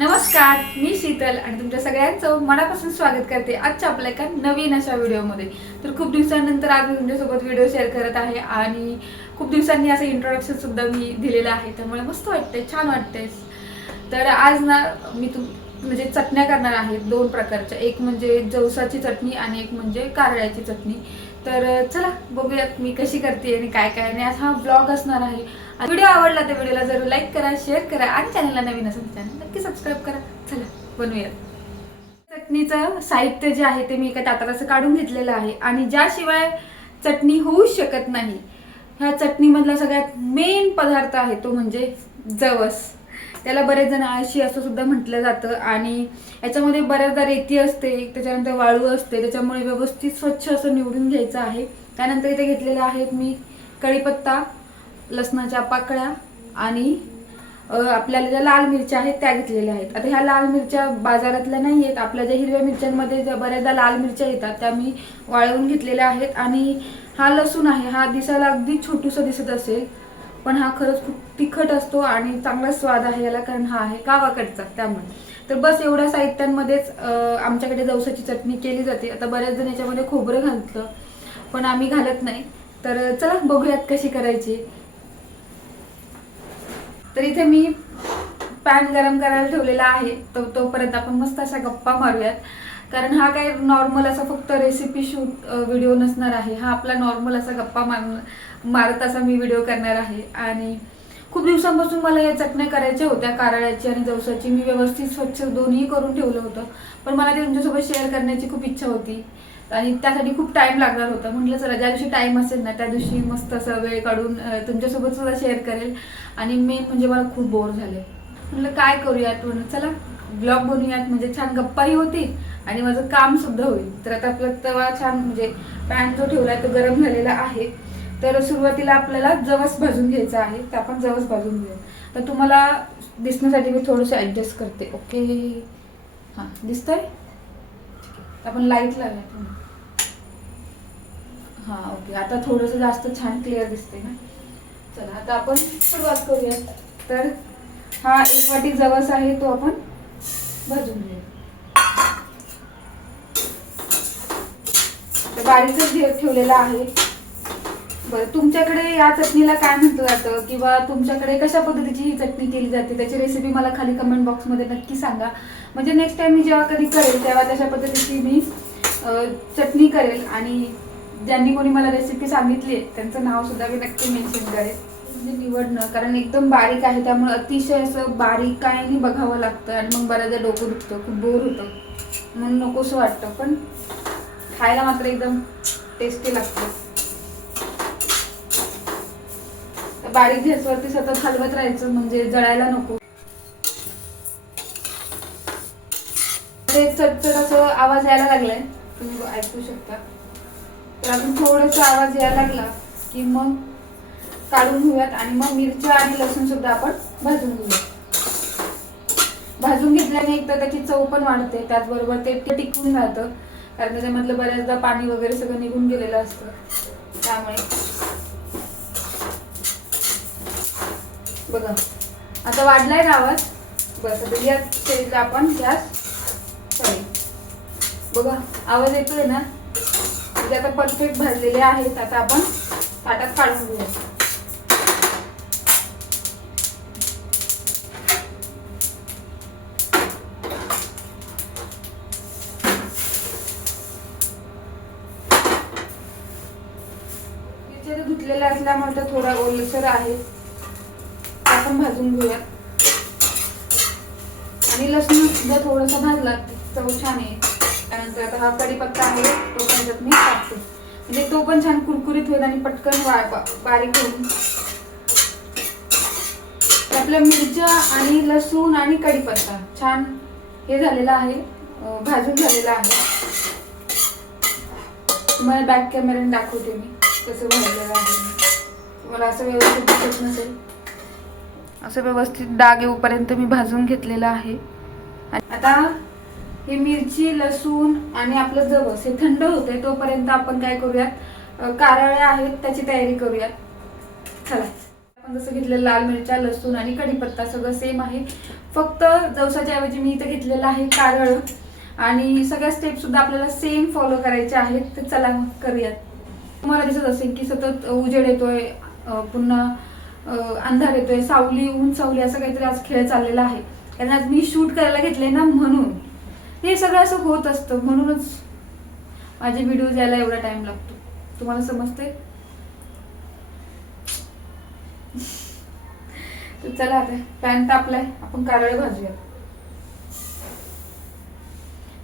नमस्कार, मी शीतल आणि तुमच्या सगळ्यांचं मनापासून स्वागत करते आजच्या आपल्या एका नवीन अशा व्हिडिओमध्ये. तर खूप दिवसानंतर आज मी तुमच्यासोबत व्हिडिओ शेअर करत आहे आणि खूप दिवसांनी असं इंट्रोडक्शन सुद्धा मी दिलेलं आहे, त्यामुळे मस्त वाटतंय, छान वाटतंय. तर आज ना मी म्हणजे चटण्या करणार आहे दोन प्रकारच्या, एक म्हणजे जवसाची चटणी आणि एक म्हणजे कारळ्याची चटणी. तर चला बघूयात मी कशी करते आणि काय काय. आणि आज हा ब्लॉग असणार आहे. व्हिडिओ आवडला तर व्हिडिओला जरूर लाईक करा, शेअर करा आणि चॅनलला नवीन असेल तर चॅनल नक्की सबस्क्राईब करा. चला बनवूयात. चटणीचं साहित्य जे आहे ते मी एका ताटात असं काढून घेतलेलं आहे आणि ज्याशिवाय चटणी होऊच शकत नाही, ह्या चटणीमधला सगळ्यात मेन पदार्थ आहे तो म्हणजे जवस. त्याला बरेच जण आळशी असं सुद्धा म्हटलं जातं आणि याच्यामध्ये बऱ्याचदा रेती असते, त्याच्यानंतर वाळू असते, त्याच्यामुळे व्यवस्थित स्वच्छ असं निवडून घ्यायचं आहे. त्यानंतर इथे घेतलेले आहेत मी कढीपत्ता, लसणाच्या पाकळ्या आणि आपल्याला ज्या लाल मिरच्या आहेत त्या घेतलेल्या आहेत. आता ह्या लाल मिरच्या बाजारातल्या नाही आहेत, आपल्या ज्या हिरव्या मिरच्यांमध्ये ज्या बऱ्याचदा लाल मिरच्या येतात त्या मी वाळवून घेतलेल्या आहेत. आणि हा लसूण आहे, हा दिसायला अगदी छोटूसा दिसत असेल पण हा खरंच खूप तिखट असतो आणि चांगला स्वाद आहे याला, कारण हा आहे गावाकडचा त्यामुळे. तर बस एवढ्या साहित्यांमध्येच आमच्याकडे जवसाची चटणी केली जाते. आता बऱ्याच जण याच्यामध्ये खोबरं घालतं पण आम्ही घालत नाही. तर चला बघूयात कशी करायची. तर इथे मी पॅन गरम करायला ठेवलेला आहे, तोपर्यंत आपण मस्त अशा गप्पा मारूयात. कारण हा काही नॉर्मल असा फक्त रेसिपी शूट व्हिडिओ नसणार आहे, हा आपला नॉर्मल असा गप्पा मारत असा मी व्हिडिओ करणार आहे. आणि खूप दिवसांपासून मला या चटण्या करायच्या होत्या, कारळ्याची आणि जवसाची. मी व्यवस्थित स्वच्छ दोन्ही करून ठेवलं होतं, पण मला ते तुमच्यासोबत शेअर करण्याची खूप इच्छा होती आणि त्यासाठी खूप टाइम लागणार होता. म्हटलं चला ज्या दिवशी टाइम असेल ना त्या दिवशी मस्त असा वेळ काढून तुमच्यासोबत सुद्धा शेअर करेल. आणि मेन म्हणजे मला खूप बोर झाले, म्हटलं काय करूयात, म्हणून चला ब्लॉग बनवूयात, म्हणजे छान गप्पाही होतील आणि माझं काम सुद्धा होईल. तर आता आपला तवा छान म्हणजे पॅन जो ठेवलाय तो गरम झालेला आहे. तर सुरुवातीला आपल्याला जवस भाजून घ्यायचा आहे, तर आपण जवस भाजून घेऊ. तर तुम्हाला दिसण्यासाठी मी थोडंसं ऍडजस्ट करते. ओके, हां दिसतंय. आपण लाईट लावूया. हां ओके, आता थोडंसं जास्त छान क्लिअर दिसते ना. चला आता आपण सुरुवात करूया. तर हा 1 वाटी जवस आहे तो आपण भाजून घेऊया. तर बारीकच ठेवलेला आहे. बरं, तुमच्याकडे या चटणीला काय म्हटलं जातं किंवा तुमच्याकडे कशा पद्धतीची ही चटणी केली जाते त्याची रेसिपी मला खाली कमेंट बॉक्समध्ये नक्की सांगा. म्हणजे नेक्स्ट टाइम मी जेव्हा कधी करेल तेव्हा तशा पद्धतीची मी चटणी करेल आणि ज्यांनी कोणी मला रेसिपी सांगितली आहे त्यांचं नाव सुद्धा मी नक्की मेन्शन करेल. म्हणजे निवडणं, कारण एकदम बारीक आहे त्यामुळे अतिशय असं बारीकाईने बघावं लागतं आणि मग बऱ्याचदा डोकं दुखतं, खूप बोर होतं, म्हणून नकोसं वाटतं. पण खायला मात्र एकदम टेस्टी लागतं. बारीक गॅसवरती सतत हलवत राहायचं म्हणजे जळायला नको. ते चटचट असं आवाज यायला लागलाय, तुम्ही ऐकू शकता. तर अजून थोडासा आवाज यायला लागला की मग काढून घेऊयात आणि मग मिरच्या आणि लसूण सुद्धा आपण भाजून घेऊयात. भाजून घेतल्याने एक तर त्याची चव पण वाढते, त्याचबरोबर ते टिकून राहतं, कारण त्याच्यामधलं बऱ्याचदा पाणी वगैरे सगळं निघून गेलेलं असतं. त्यामुळे बघा आता वाढलाय ना आवाज. बस आता या स्टेजला आपण गॅस बघा आवाज येतोय ना. म्हणजे आता परफेक्ट भाजलेले आहेत. आता आपण ताटात काढून घेऊया. धुतलेला असल्यामुळे तर थोडा ओलसर आहे, आपण भाजून घेऊया. आणि लसूण सुद्धा थोडासा भाजला चव छान आहे. त्यानंतर आता हा कढीपत्ता आहे तो पण त्यात मी टाकते, म्हणजे तो पण छान कुरकुरीत होईल आणि पटकन बारीक होईल. आपल्या मिरच्या आणि लसूण आणि कढीपत्ता छान हे झालेला आहे, भाजून झालेला आहे. तुम्हाला बॅक कॅमेऱ्याने दाखवते मी कसं भाजलेलं आहे. तुम्हाला असं व्यवस्थित दिसत नसेल, असं व्यवस्थित डाग येऊपर्यंत मी भाजून घेतलेलं आहे. आता हे मिरची, लसूण आणि आपलं जवस हे थंड होते तोपर्यंत आपण काय करूयात, कारळ्या आहेत त्याची तयारी करूयात. चला, आपण जसं घेतलेलं लाल मिरच्या, लसूण आणि कढीपत्ता सगळं सेम आहे, फक्त जवसाच्या ऐवजी मी इथे घेतलेलं आहे कारळ आणि सगळ्या स्टेप सुद्धा आपल्याला सेम फॉलो करायच्या आहेत. तर चला मग करूयात. तुम्हाला दिसत असेल की सतत उजेड येतोय, पुन्हा अंधार येतोय, सावली ऊन सावली असं काहीतरी आज खेळ चाललेला आहे. कारण आज मी शूट करायला घेतले ना, म्हणून हे सगळं असं होत असतं. म्हणूनच माझे व्हिडिओ यायला एवढा टाइम लागतो. तुम्हाला समजते? तर चला आता पॅन तापलाय, आपण कारळे भाजूया.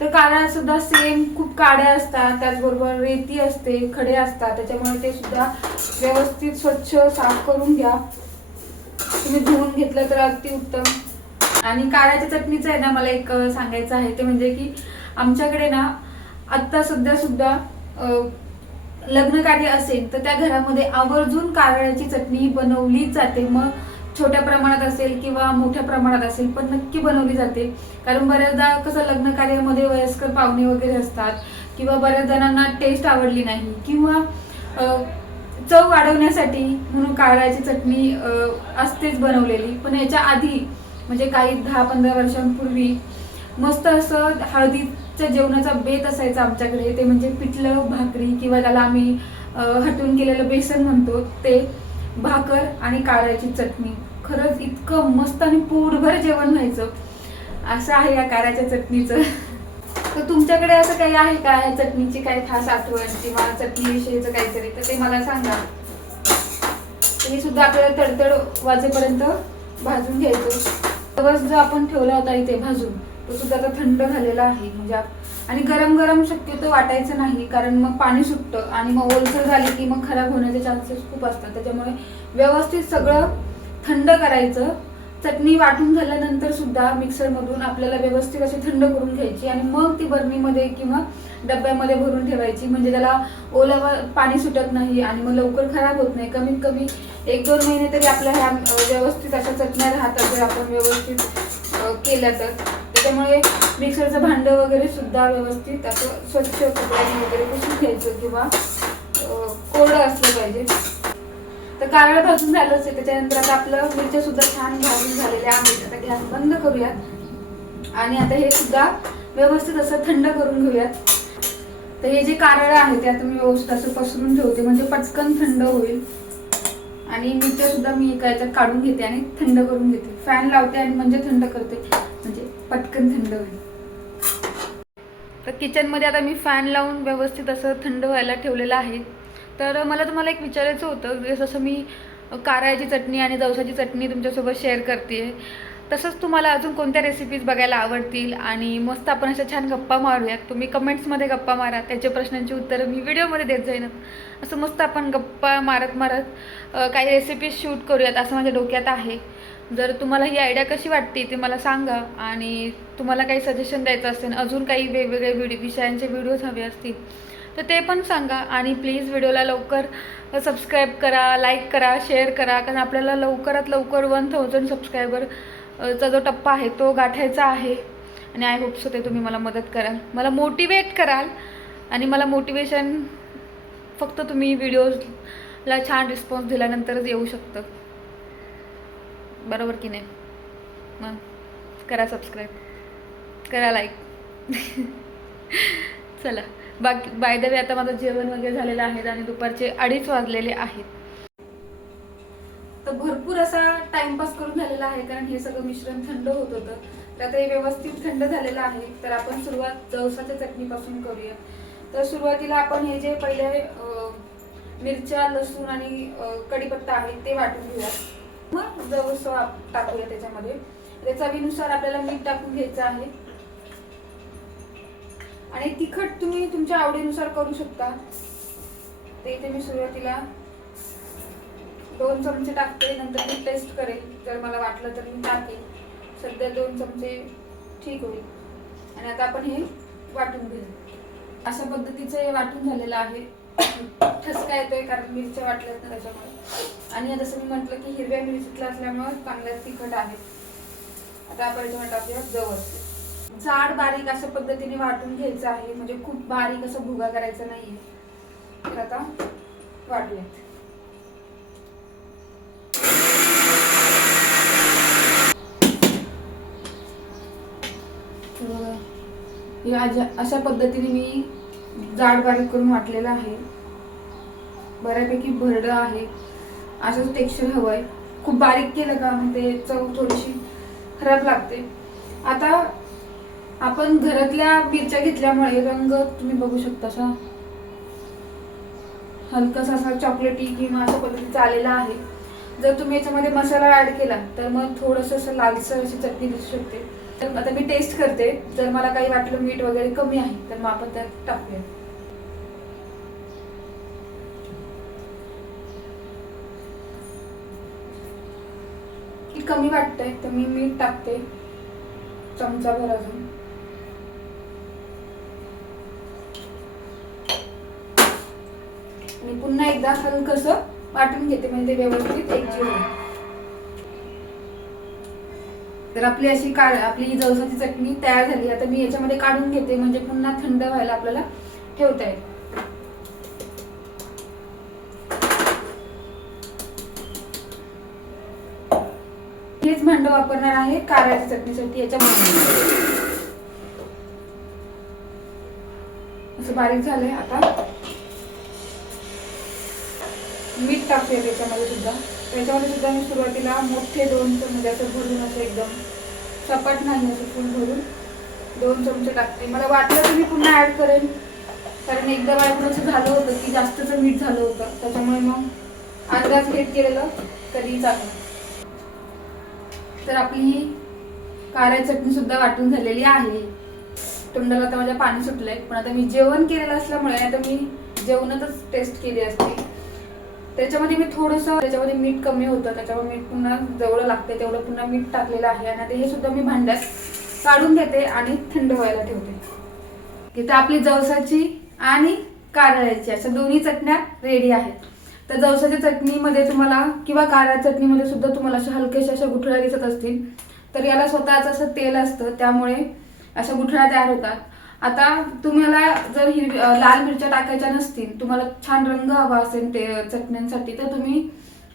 तर कारळ्यात सुद्धा सेम खूप काड्या असतात, त्याचबरोबर रेती असते, खडे असतात. त्याच्यामुळे ते सुद्धा व्यवस्थित स्वच्छ साफ करून घ्या. तुम्ही धुवून घेतलं तर अति उत्तम. आणि कारळ्याच्या चटणीचं आहे ना, मला एक सांगायचं आहे. ते म्हणजे की आमच्याकडे ना आत्ता सध्या सुद्धा लग्न कार्य असेल तर त्या घरामध्ये आवर्जून कारळ्याची चटणी बनवलीच जाते. मग छोट्या प्रमाणात असेल किंवा मोठ्या प्रमाणात असेल, पण नक्की बनवली जाते. कारण बऱ्याचदा कसं लग्न कार्यामध्ये वयस्कर पाहुणे वगैरे असतात, किंवा बऱ्याच जणांना टेस्ट आवडली नाही, किंवा चव वाढवण्यासाठी म्हणून कारळ्याची चटणी असतेच बनवलेली. पण याच्या आधी म्हणजे काही 10-15 वर्षांपूर्वी मस्त असं हळदीच्या जेवणाचा बेत असायचा आमच्याकडे. ते म्हणजे पिठलं भाकरी, किंवा त्याला आम्ही हटून केलेलं बेसन म्हणतो, ते भाकर आणि कारळ्याची चटणी. खरंच इतकं मस्त आणि पोटभर जेवण व्हायचं. असं आहे या कारळ्याच्या चटणीचं. तर तुमच्याकडे असं काही आहे का या चटणीची काही खास आठवण किंवा चटणीविषयीचं काहीतरी, तर ते मला सांगा. हे सुद्धा आपल्याला तडतड वाजेपर्यंत भाजून घ्यायचं. तवस जो आपण ठेवला होता इथे भाजून, तो सुद्धा आता थंड झालेला आहे. म्हणजे आणि गरम गरम शक्यतो वाटायचं नाही, कारण मग पाणी सुटतं आणि मग ओलसर झाली की मग खराब होण्याचे चान्सेस खूप असतात. त्याच्यामुळे व्यवस्थित सगळं थंड करायचं. चटणी वाटून झाल्यानंतर सुद्धा मिक्सरमधून आपल्याला व्यवस्थित अशी थंड करून घ्यायची आणि मग ती बरणीमध्ये किंवा डब्यामध्ये भरून ठेवायची. म्हणजे त्याला ओलावा पाणी सुटत नाही आणि मग लवकर खराब होत नाही. कमीत कमी 1-2 महिने तरी आपल्या ह्या व्यवस्थित अशा चटण्या राहतात जर आपण व्यवस्थित केल्या तर. त्याच्यामुळे मिक्सरचं भांडं वगैरे सुद्धा व्यवस्थित असं स्वच्छ कपड्याने वगैरे पुसून घ्यायचं, किंवा कोरडं असलं पाहिजे. तर कारळ भाजून झालंच आहे. त्याच्यानंतर आता आपलं मिरच्या सुद्धा छान भाजून झालेल्या आहेत. आता गॅस बंद करूयात आणि आता हे सुद्धा व्यवस्थित असं थंड करून घेऊयात. तर हे जे कारळ आहे ते आता मी व्यवस्थित असं पसरून ठेवते, म्हणजे पटकन थंड होईल. आणि मिरच्या सुद्धा मी एका याच्यात काढून घेते आणि थंड करून घेते. फॅन लावते आणि म्हणजे थंड करते, म्हणजे पटकन थंड होईल. तर किचनमध्ये आता मी फॅन लावून व्यवस्थित असं थंड व्हायला ठेवलेलं आहे. तर मला तुम्हाला एक विचारायचं होतं, जसं मी कारळ्याची चटणी आणि जवसाची चटणी तुमच्यासोबत शेअर करते, तसंच तुम्हाला अजून कोणत्या रेसिपीज बघायला आवडतील आणि मस्त आपण अशा छान गप्पा मारूयात. तुम्ही कमेंट्समध्ये गप्पा मारा, त्याच्या प्रश्नांची उत्तरं मी व्हिडिओमध्ये देत जाईन. असं मस्त आपण गप्पा मारत मारत काही रेसिपीज शूट करूयात असं माझ्या डोक्यात आहे. जर तुम्हाला ही आयडिया कशी वाटते ते मला सांगा. आणि तुम्हाला काही सजेशन द्यायचं असेल, अजून काही वेगवेगळे विषयांचे व्हिडिओज हवे असतील तर ते पण सांगा. आणि प्लीज व्हिडिओला लवकर सबस्क्राईब करा, लाईक करा, शेअर करा. कारण आपल्याला लवकरात लवकर 1000 सबस्क्रायबरचा जो टप्पा आहे तो गाठायचा आहे. आणि आय होप सो ते तुम्ही मला मदत कराल, मला मोटिवेट कराल. आणि मला मोटिवेशन फक्त तुम्ही व्हिडिओजला छान रिस्पॉन्स दिल्यानंतरच येऊ शकतं, बरोबर की नाही? मग करा सबस्क्राईब, करा लाईक. चला, बाय द वे आता माझं जेवण वगैरे झालेलं आहे आणि दुपारचे 2:30 वाजलेले आहेत. तर भरपूर असा टाइमपास करून झालेला आहे, कारण हे सगळं मिश्रण थंड होत होतं. तर आता हे व्यवस्थित थंड झालेलं आहे. तर आपण सुरुवात जवसाच्या चटणीपासून करूया. तर सुरुवातीला आपण हे जे पहिले मिरच्या, लसूण आणि कढीपत्ता आहे ते वाटून घेऊया. मग जवस टाकूया त्याच्यामध्ये. त्या चवीनुसार आपल्याला मीठ टाकून घ्यायचं आहे. आणि तिखट तुम्ही तुमच्या आवडीनुसार करू शकता. ते इथे मी सुरुवातीला 2 चमचे टाकते, नंतर मी टेस्ट करेल. जर मला वाटलं तर मी टाकेल. सध्या 2 चमचे ठीक होईल. आणि आता आपण हे वाटून घेऊ. अशा पद्धतीचं हे वाटून झालेलं आहे. ठसका येतोय कारण मिरच्या वाटल्यात ना त्याच्यामुळे. आणि जसं मी म्हटलं की हिरव्या मिरचीतला असल्यामुळे चांगल्या तिखट आहे. आता आपण याच्यामध्ये टाकूया जवस. जाड बारीक अशा पद्धतीने वाटून घ्यायचं आहे, म्हणजे खूप बारीक असं भुगा करायचा नाहीये. तर आता वाटूयात. अशा पद्धतीने मी जाड बारीक करून वाटलेलं आहे. बऱ्यापैकी भरडं आहे. असंच टेक्स्चर हवं आहे. खूप बारीक केलं का मग ते चव थोडीशी खराब लागते. आता आपण घरातल्या मिरच्या घेतल्यामुळे रंग तुम्ही बघू शकता असा हलकासा असा चॉकलेटी किंवा अशा पद्धतीचा आलेला आहे. जर तुम्ही याच्यामध्ये मसाला ऍड केला तर मग थोडंसं असं लालसर अशी चटणी दिसू शकते. तर आता मी टेस्ट करते. जर मला काही वाटलं मीठ वगैरे कमी आहे तर मग आपण त्यात टाकूया. कमी वाटतंय तर मी मीठ टाकते चमचाभर अजून. आणि पुन्हा एकदा हलकसं वाटून घेते म्हणजे व्यवस्थित एकजीव होईल. तर आपली आपली जवसाची चटणी तयार झाली. आता मी याच्यामध्ये काढून घेते म्हणजे पुन्हा थंड व्हायला आपल्याला ठेवता येईल. हेच भांड वापरणार आहे कारळ्याच्या चटणीसाठी. याच्यामध्ये असं बारीक झालंय. आता मीठ टाकूया त्याच्यामध्ये सुद्धा. मी सुरुवातीला मोठे 2 चमचे असं भरून असं एकदम सपाट नाही असं फुल भरून 2 चमचे टाकते. मला वाटलं की मी पुन्हा ऍड करेन कारण एकदा माझ्याकडून असं झालं होतं की जास्तच मीठ झालं होतं. त्याच्यामुळे मग अंदाज घेत केलेलं कधी चांगलं. तर आपली कारळ्याची चटणी सुद्धा वाटून झालेली आहे. तोंडाला आता माझ्या पाणी सुटलंय. पण आता मी जेवण केलेलं असल्यामुळे आता मी जेवणातच टेस्ट केली असते. त्याच्यामध्ये मी त्याच्यामध्ये मीठ कमी होतं. त्याच्यामुळे मीठ पुन्हा जेवढं लागते तेवढं पुन्हा मीठ टाकलेलं आहे. आणि आता हे सुद्धा मी भांड्यात काढून घेते आणि थंड व्हायला ठेवते. इथे आपली जवसाची आणि कारळ्याची अशा दोन्ही चटण्या रेडी आहेत. तर जवसाच्या चटणीमध्ये तुम्हाला किंवा कारळ्याच्या चटणीमध्ये सुद्धा तुम्हाला अशा हलक्याशा अशा गुठळ्या दिसत असतील. तर याला स्वतःच असं तेल असतं त्यामुळे अशा गुठळ्या तयार होतात. आता तुम्हाला जर लाल मिरच्या टाकायच्या नसतील, तुम्हाला छान रंग हवा असेल ते चटण्यांसाठी तर तुम्ही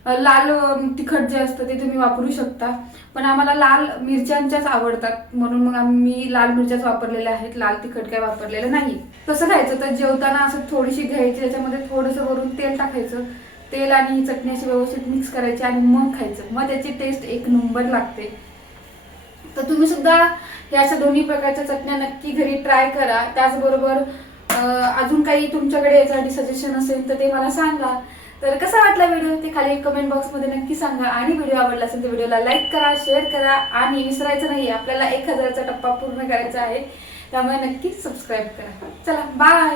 लाल तिखट जे असतं ते तुम्ही वापरू शकता. पण आम्हाला लाल मिरच्यांच्याच आवडतात म्हणून मग आम्ही लाल मिरच्याच वापरलेल्या आहेत. लाल तिखट काय वापरलेलं नाही. कसं खायचं तर जेवताना असं थोडीशी घ्यायची, त्याच्यामध्ये थोडंसं वरून तेल टाकायचं. तेल आणि चटणी अशी व्यवस्थित मिक्स करायची आणि मग खायचं. मग त्याची टेस्ट एक नंबर लागते. तर तुम्ही सुद्धा या अशा दोन्ही प्रकारच्या चटण्या नक्की घरी ट्राय करा. त्याचबरोबर अजून काही तुमच्याकडे यासाठी सजेशन असेल तर ते मला सांगा. तर कसा वाटला व्हिडिओ ते खाली कमेंट बॉक्समध्ये नक्की सांगा. आणि व्हिडिओ आवडला असेल तर व्हिडिओला लाईक करा, शेअर करा आणि विसरायचं नाही आपल्याला 1000चा टप्पा पूर्ण करायचा आहे. त्यामुळे नक्की सबस्क्राईब करा. चला बाय.